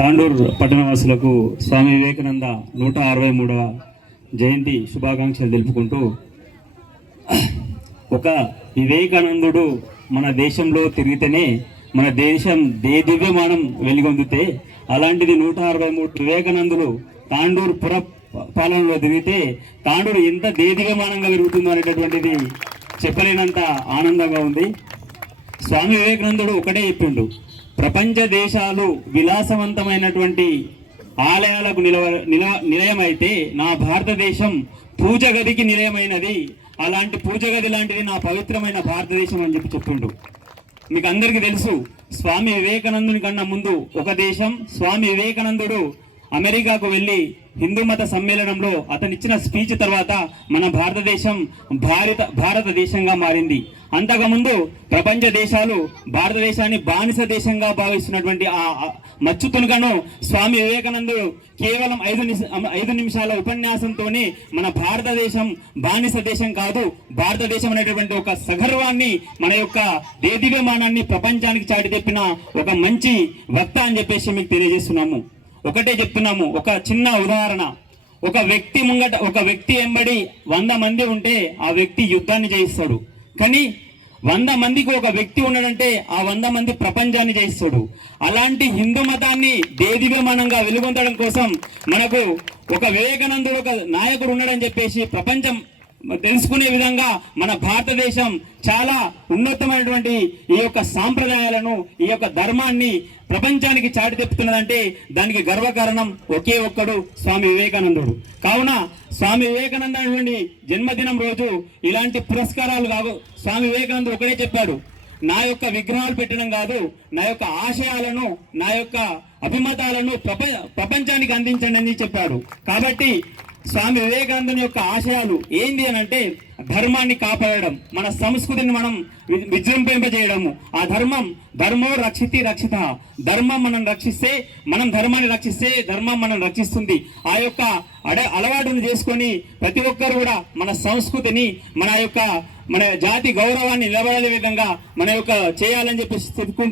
తాండూరు పట్టణవాసులకు స్వామి వివేకానంద 163వ జయంతి శుభాకాంక్షలు తెలుపుకుంటూ, ఒక వివేకానందుడు మన దేశంలో తిరిగితేనే మన దేశం దివ్యమానం వెలుగొందితే, అలాంటిది 163 వివేకానందులు తాండూరు పుర పాలనలో తిరిగితే తాండూరు ఎంత దివ్యమానంగా పెరుగుతుందో అనేటటువంటిది చెప్పలేనంత ఆనందంగా ఉంది. స్వామి వివేకానందుడు ఒకటే చెప్పిండు, ప్రపంచ దేశాలు విలాసవంతమైనటువంటి ఆలయాలకు నిలయమైతే నా భారతదేశం పూజ గదికి నిలయమైనది, అలాంటి పూజ గది లాంటిది నా పవిత్రమైన భారతదేశం అని చెప్పిండు. మీకు అందరికీ తెలుసు, స్వామి వివేకానందుని కన్నా ముందు ఒక దేశం, స్వామి వివేకానందుడు అమెరికాకు వెళ్ళి హిందూ మత సమ్మేళనంలో అతనిచ్చిన స్పీచ్ తర్వాత మన భారతదేశం భారతదేశంగా మారింది. అంతకుముందు ప్రపంచ దేశాలు భారతదేశాన్ని బానిస దేశంగా భావిస్తున్నటువంటి ఆ మచ్చు తునకను స్వామి వివేకానందుడు కేవలం 5 నిమిషాల ఉపన్యాసంతోనే మన భారతదేశం బానిస దేశం కాదు, భారతదేశం అనేటువంటి ఒక సగర్వాన్ని, మన యొక్క దేదివ్యమానాన్ని ప్రపంచానికి చాటి తెప్పిన ఒక మంచి వక్త అని చెప్పేసి మీకు తెలియజేస్తున్నాము. ఒకటే చెప్తున్నాము, ఒక చిన్న ఉదాహరణ. ఒక వ్యక్తి వెంబడి 100 మంది ఉంటే ఆ వ్యక్తి యుద్ధాన్ని జయిస్తాడు. కానీ 100 మందికి ఒక వ్యక్తి ఉన్నాడంటే ఆ 100 మంది ప్రపంచాన్ని జయిస్తాడు. అలాంటి హిందూ మతాన్ని దేదీప్యమానంగా వెలుగొందడం కోసం మనకు ఒక వివేకానందుడు, ఒక నాయకుడు ఉన్నాడని చెప్పేసి ప్రపంచం తెలుసుకునే విధంగా మన భారతదేశం చాలా ఉన్నతమైనటువంటి ఈ యొక్క సాంప్రదాయాలను, ఈ యొక్క ధర్మాన్ని ప్రపంచానికి చాటి తెప్పుతున్నదంటే దానికి గర్వకారణం ఒకే ఒక్కడు, స్వామి వివేకానందుడు. కావున స్వామి వివేకానందుడి జన్మదినం రోజు ఇలాంటి పురస్కారాలు కావు. స్వామి వివేకానందుడు ఒకటే చెప్పాడు, నా యొక్క విగ్రహాలు పెట్టడం కాదు, నా యొక్క ఆశయాలను, నా యొక్క అభిమతాలను ప్రపంచానికి అందించండి అని చెప్పాడు. కాబట్టి స్వామి వివేకానందుని యొక్క ఆశయాలు ఏంది అని అంటే, ధర్మాన్ని కాపాడడం, మన సంస్కృతిని మనం విజృంభింపజేయడము. ఆ ధర్మో రక్షిత, ధర్మం మనం రక్షిస్తే, మనం ధర్మాన్ని రక్షిస్తే ధర్మం మనం రక్షిస్తుంది. ఆ యొక్క అలవాటును చేసుకొని ప్రతి ఒక్కరు కూడా మన సంస్కృతిని, మన జాతి గౌరవాన్ని నిలబడే విధంగా మన యొక్క చేయాలని చెప్పి చెప్పుకుంటూ